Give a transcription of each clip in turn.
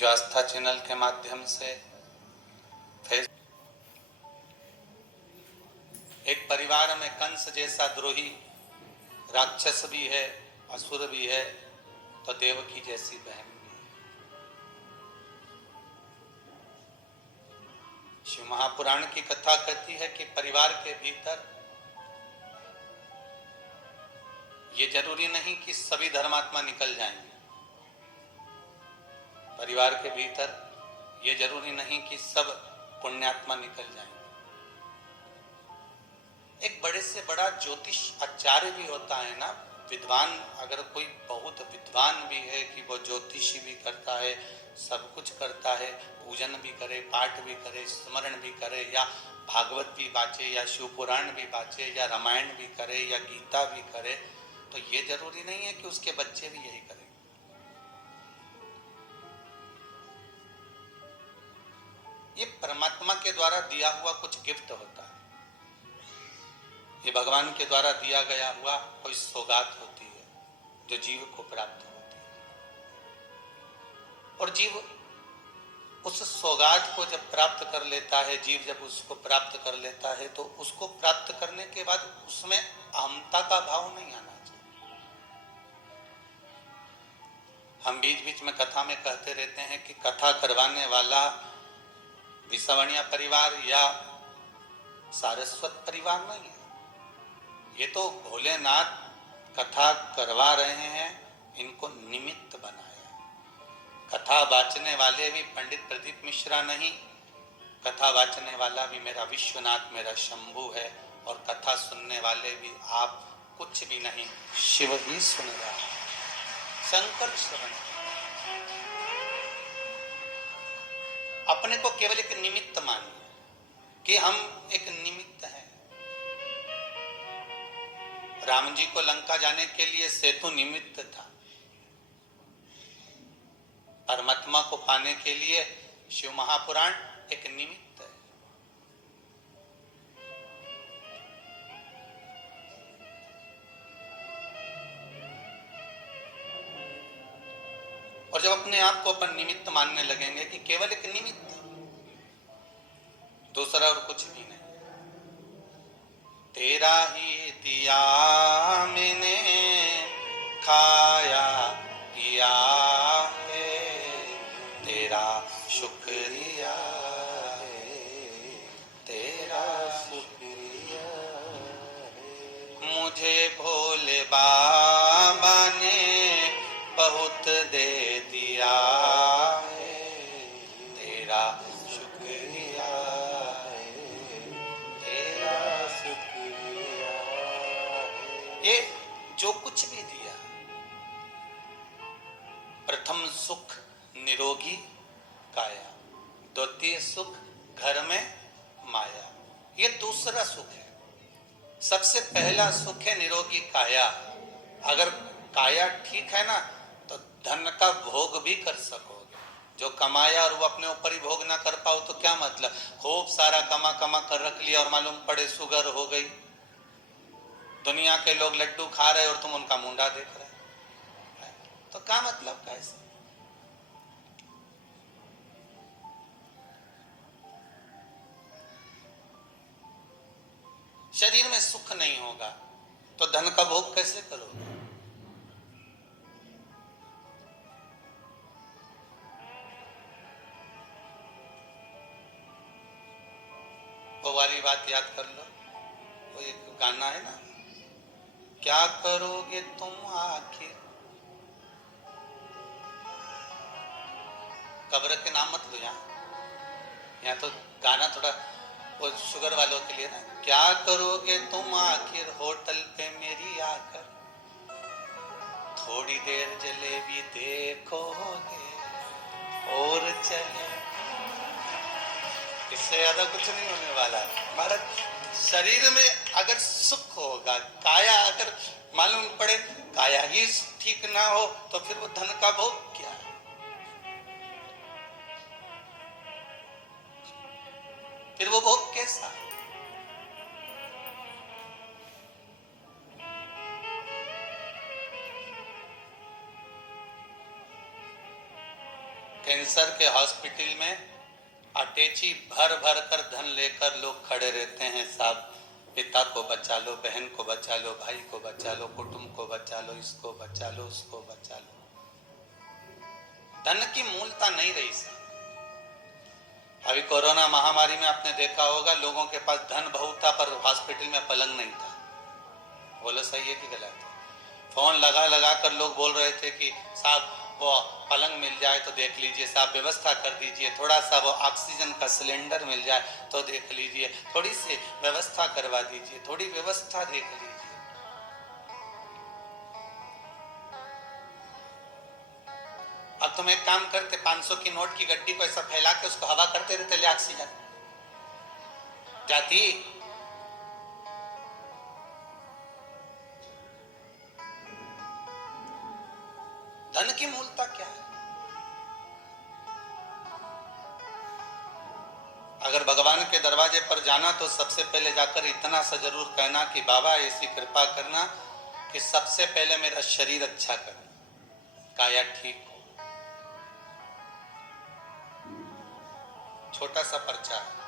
जो आस्था चैनल के माध्यम से एक परिवार में कंस जैसा द्रोही राक्षस भी है, असुर भी है, तो देवकी जैसी बहन भी है। शिव महापुराण की कथा कहती है कि परिवार के भीतर ये जरूरी नहीं कि सभी धर्मात्मा निकल जाएंगे। परिवार के भीतर ये जरूरी नहीं कि सब पुण्यात्मा निकल जाएंगे। एक बड़े से बड़ा ज्योतिष आचार्य भी होता है ना, विद्वान, अगर कोई बहुत विद्वान भी है कि वो ज्योतिषी भी करता है, सब कुछ करता है, पूजन भी करे, पाठ भी करे, स्मरण भी करे, या भागवत भी बाचे, या शिव पुराण भी बाचे, या रामायण भी करे, या गीता भी करे, तो ये जरूरी नहीं है कि उसके बच्चे भी यही करें। ये परमात्मा के द्वारा दिया हुआ कुछ गिफ्ट होता है। ये भगवान के द्वारा दिया गया हुआ कोई सौगात होती है जो जीव को प्राप्त होती है, और जीव उस सौगात को जब प्राप्त कर लेता है, जीव जब उसको प्राप्त कर लेता है, तो उसको प्राप्त करने के बाद उसमें अहमता का भाव नहीं आना चाहिए। हम बीच बीच में कथा में कहते रहते हैं कि कथा करवाने वाला विश्ववणिया परिवार या सारस्वत परिवार नहीं है। ये तो भोलेनाथ कथा करवा रहे हैं, इनको निमित्त बनाया। कथा वाचने वाले भी पंडित प्रदीप मिश्रा नहीं, कथा वाचने वाला भी मेरा विश्वनाथ, मेरा शंभू है, और कथा सुनने वाले भी आप कुछ भी नहीं, शिव ही सुन रहा है, शंकर श्रवण। अपने को केवल एक निमित्त मानिए कि हम एक निमित्त हैं। राम जी को लंका जाने के लिए सेतु निमित्त था, परमात्मा को पाने के लिए शिव महापुराण एक निमित्त है। और जब अपने आप को अपन निमित्त मानने लगेंगे कि केवल एक निमित्त, दूसरा और कुछ भी नहीं, तेरा ही दिया मैंने खाया पिया है, तेरा शुक्रिया है, तेरा शुक्रिया है। मुझे भोले बाबा ने बहुत दे दिया है, तेरा शुक्रिया है, तेरा शुक्रिया है। ये जो कुछ भी दिया, प्रथम सुख निरोगी काया, द्वितीय सुख घर में माया, ये दूसरा सुख है। सबसे पहला सुख है निरोगी काया। अगर काया ठीक है ना, तो धन का भोग भी कर सकोगे। जो कमाया और वो अपने ऊपर ही भोग ना कर पाओ तो क्या मतलब, खूब सारा कमा कमा कर रख लिया और मालूम पड़े शुगर हो गई, दुनिया के लोग लड्डू खा रहे और तुम उनका मुंडा देख रहे, तो क्या मतलब कैसे। शरीर में सुख नहीं होगा तो धन का भोग कैसे करोगे। वो वाली बात याद कर लो, वो एक गाना है ना, क्या करोगे तुम आखिर, कब्र के नाम मत लो यहाँ तो गाना थोड़ा वो शुगर वालों के लिए ना, क्या करोगे तुम आखिर होटल पे मेरी आकर, थोड़ी देर जलेबी देखोगे और चले, इससे ज्यादा कुछ नहीं होने वाला। हमारा शरीर में अगर सुख होगा, काया अगर मालूम पड़े काया ही ठीक ना हो, तो फिर वो धन का भोग क्या है। फिर वो भोग कैसा है। कैंसर के हॉस्पिटल में अटैची भर भर कर धन लेकर लोग खड़े रहते हैं, साहब पिता को बचा लो, बहन को बचा लो, भाई को बचा लो, कुटुंब को बचा लो, इसको बचा लो, उसको बचा लो। धन की मूलता नहीं रही साहब। अभी कोरोना महामारी में आपने देखा होगा, लोगों के पास धन बहुत था पर हॉस्पिटल में पलंग नहीं था। बोलो सही है कि गलत है? फोन लगा लगा कर लोग बोल रहे थे कि साहब वो पलंग मिल जाए तो देख लीजिए, साहब व्यवस्था कर दीजिए, थोड़ा सा वो ऑक्सीजन का सिलेंडर मिल जाए तो देख लीजिए, थोड़ी सी व्यवस्था करवा दीजिए, थोड़ी व्यवस्था देख लीजिए। अब तुम एक काम करते, 500 की नोट की गड्डी को ऐसा फैला के उसको हवा करते रहते, ले ऑक्सीजन जाती। धन की मूलता क्या है? अगर भगवान के दरवाजे पर जाना तो सबसे पहले जाकर इतना सा जरूर कहना कि बाबा ऐसी कृपा करना कि सबसे पहले मेरा शरीर अच्छा करना, काया ठीक हो। छोटा सा पर्चा है।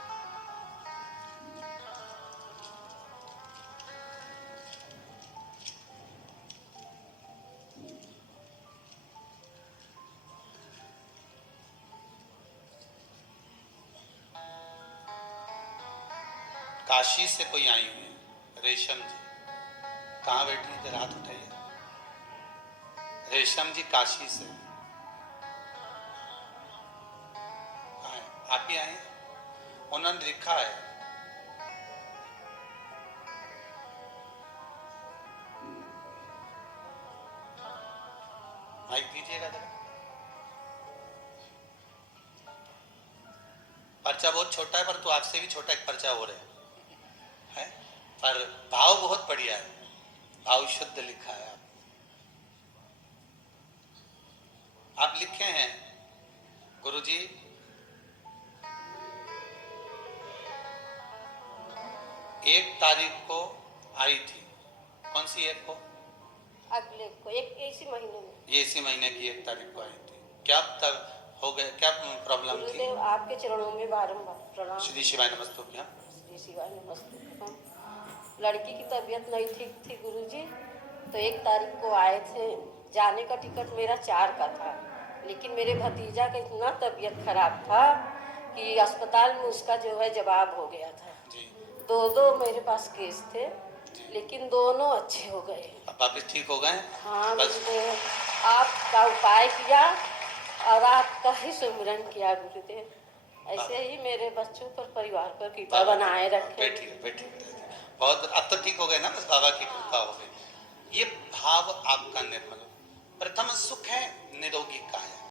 काशी से कोई आई हुई है, रेशम जी। कहाँ बैठी है? हाथ उठाइए। रेशम जी काशी से। आप ही आए? उन्होंने लिखा है माइक दीजिएगा जरा। पर्चा बहुत छोटा है पर तो आपसे भी छोटा एक पर्चा हो रहा है, पर भाव बहुत बढ़िया है, भाव शुद्ध लिखा है। आप लिखे हैं गुरुजी, एक तारीख को आई थी। कौन सी एक को? अगले को, एक इसी महीने में। ये इसी महीने की 1 तारीख को आई थी। क्या तब हो गए, क्या प्रॉब्लम थी? गुरुदेव आपके चरणों में बारंबार प्रणाम। श्री शिवाय नमस्तुभ्यम। श्री शिवाय नमस्तुभ्यम। लड़की की तबीयत नहीं ठीक थी गुरुजी, तो 1 तारीख को आए थे। जाने का टिकट मेरा 4 का था, लेकिन मेरे भतीजा का इतना तबीयत खराब था कि अस्पताल में उसका जो है जवाब हो गया था। दो मेरे पास केस थे, लेकिन दोनों अच्छे हो गए। अब वापिस ठीक हो गए? हाँ गुरुदेव, आपका उपाय किया और आपका ही सुमिरन किया गुरुदेव। ऐसे ही मेरे बच्चों पर, परिवार पर कृपा बनाए रखें। बैठिए बैठिए। बहुत, अब तो ठीक हो गए ना, बस बाबा की कृपा हो गई। ये भाव आपका निर्मल। प्रथम सुख है निरोगी काया।